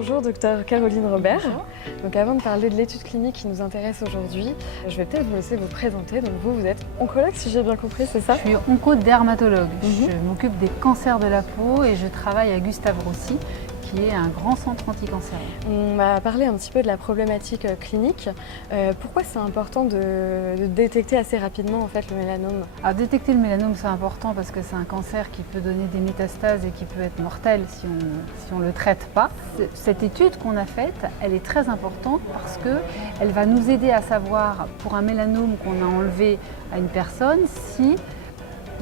Bonjour, docteur Caroline Robert. Bonjour. Donc avant de parler de l'étude clinique qui nous intéresse aujourd'hui, je vais peut-être vous laisser vous présenter. Donc vous êtes oncologue, si j'ai bien compris, c'est ça? Je suis oncodermatologue. Je m'occupe des cancers de la peau et je travaille à Gustave Roussy, qui est un grand centre anticancéreux. On va parler un petit peu de la problématique clinique. Pourquoi c'est important de détecter assez rapidement en fait, le mélanome? Alors, détecter le mélanome, c'est important parce que c'est un cancer qui peut donner des métastases et qui peut être mortel si on ne le traite pas. Cette étude qu'on a faite, elle est très importante parce qu'elle va nous aider à savoir, pour un mélanome qu'on a enlevé à une personne, s'il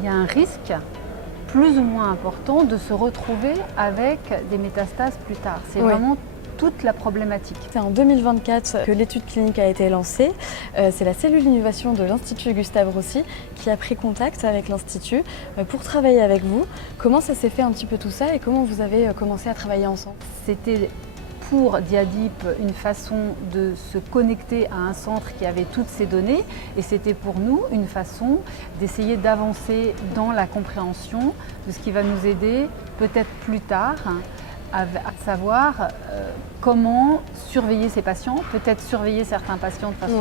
y a un risque plus ou moins important de se retrouver avec des métastases plus tard. C'est vraiment toute la problématique. C'est en 2024 que l'étude clinique a été lancée. C'est la cellule d'innovation de l'Institut Gustave Roussy qui a pris contact avec l'Institut pour travailler avec vous. Comment ça s'est fait un petit peu tout ça et comment vous avez commencé à travailler ensemble? C'était pour Diadip une façon de se connecter à un centre qui avait toutes ces données et c'était pour nous une façon d'essayer d'avancer dans la compréhension de ce qui va nous aider peut-être plus tard à savoir comment surveiller ces patients, peut-être surveiller certains patients de façon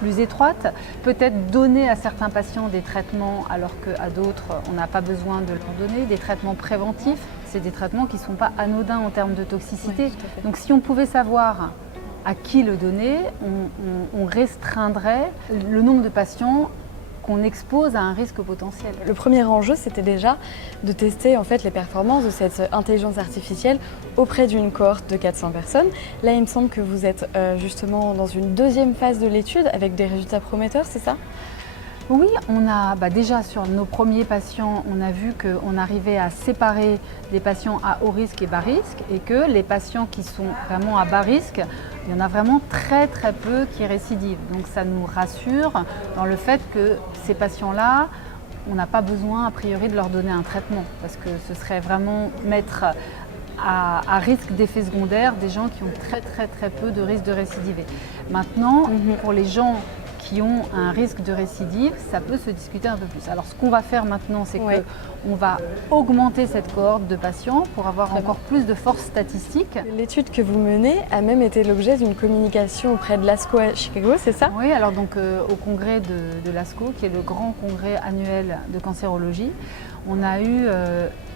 plus étroite, peut-être donner à certains patients des traitements alors qu'à d'autres on n'a pas besoin de leur donner, des traitements préventifs. C'est des traitements qui ne sont pas anodins en termes de toxicité. Donc si on pouvait savoir à qui le donner, on restreindrait le nombre de patients qu'on expose à un risque potentiel. Le premier enjeu, c'était déjà de tester en fait, les performances de cette intelligence artificielle auprès d'une cohorte de 400 personnes. Là, il me semble que vous êtes justement dans une deuxième phase de l'étude avec des résultats prometteurs, c'est ça ? Oui, on a déjà sur nos premiers patients, on a vu qu'on arrivait à séparer les patients à haut risque et bas risque et que les patients qui sont vraiment à bas risque, il y en a vraiment très peu qui récidivent. Donc ça nous rassure dans le fait que ces patients-là, on n'a pas besoin a priori de leur donner un traitement parce que ce serait vraiment mettre à risque d'effets secondaires des gens qui ont très peu de risque de récidiver. Maintenant, pour les gens qui ont un risque de récidive, ça peut se discuter un peu plus. Alors ce qu'on va faire maintenant, c'est qu'on va augmenter cette cohorte de patients pour avoir encore plus de force statistique. L'étude que vous menez a même été l'objet d'une communication auprès de l'ASCO à Chicago, c'est ça? Oui, alors donc au congrès de l'ASCO, qui est le grand congrès annuel de cancérologie, on a eu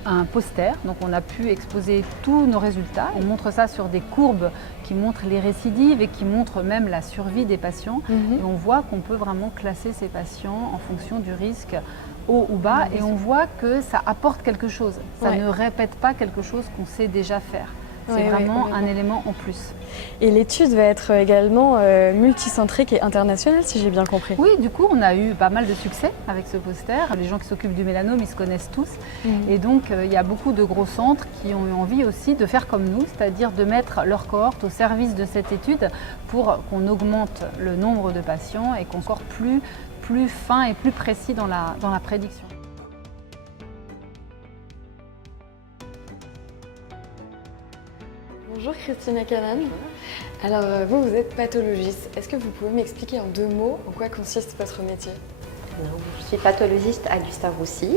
un poster, donc on a pu exposer tous nos résultats. On montre ça sur des courbes qui montrent les récidives et qui montrent même la survie des patients. Et on voit qu'on peut vraiment classer ces patients en fonction du risque haut ou bas et on voit que ça apporte quelque chose. Ça ne répète pas quelque chose qu'on sait déjà faire. C'est vraiment un élément en plus. Et l'étude va être également multicentrique et internationale, si j'ai bien compris. Oui, du coup, on a eu pas mal de succès avec ce poster. Les gens qui s'occupent du mélanome, ils se connaissent tous. Et donc, il y a beaucoup de gros centres qui ont eu envie aussi de faire comme nous, c'est-à-dire de mettre leur cohorte au service de cette étude pour qu'on augmente le nombre de patients et qu'on soit plus fin et plus précis dans la prédiction. Bonjour Christina Canan. Alors vous êtes pathologiste. Est-ce que vous pouvez m'expliquer en 2 mots en quoi consiste votre métier? Je suis pathologiste à Gustave Roussy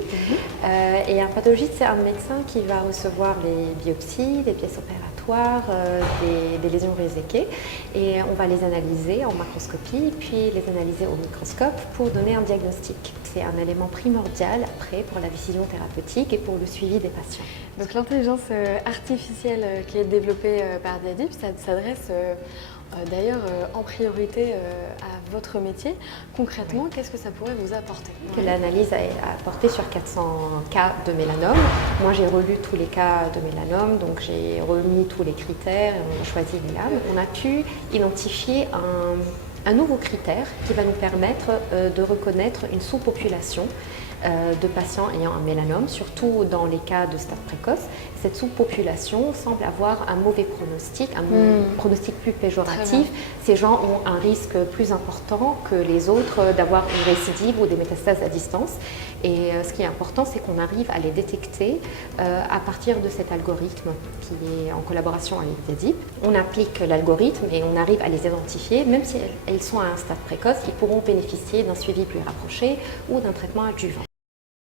et un pathologiste, c'est un médecin qui va recevoir les biopsies, les pièces opératoires, des lésions réséquées et on va les analyser en macroscopie puis les analyser au microscope pour donner un diagnostic. C'est un élément primordial après pour la décision thérapeutique et pour le suivi des patients. Donc l'intelligence artificielle qui est développée par Diadip, ça s'adresse d'ailleurs en priorité à votre métier. Concrètement, qu'est-ce que ça pourrait vous apporter? L'analyse a apporté sur 400 cas de mélanome. Moi, j'ai relu tous les cas de mélanome, donc j'ai remis tous les critères et on a choisi l'ILAM. On a pu identifier un nouveau critère qui va nous permettre de reconnaître une sous-population de patients ayant un mélanome, surtout dans les cas de stade précoce. Cette sous-population semble avoir un mauvais pronostic, un pronostic plus péjoratif. Ces gens ont un risque plus important que les autres d'avoir une récidive ou des métastases à distance. Et ce qui est important, c'est qu'on arrive à les détecter à partir de cet algorithme qui est en collaboration avec Diadip. On applique l'algorithme et on arrive à les identifier, même si elles sont à un stade précoce, ils pourront bénéficier d'un suivi plus rapproché ou d'un traitement adjuvant.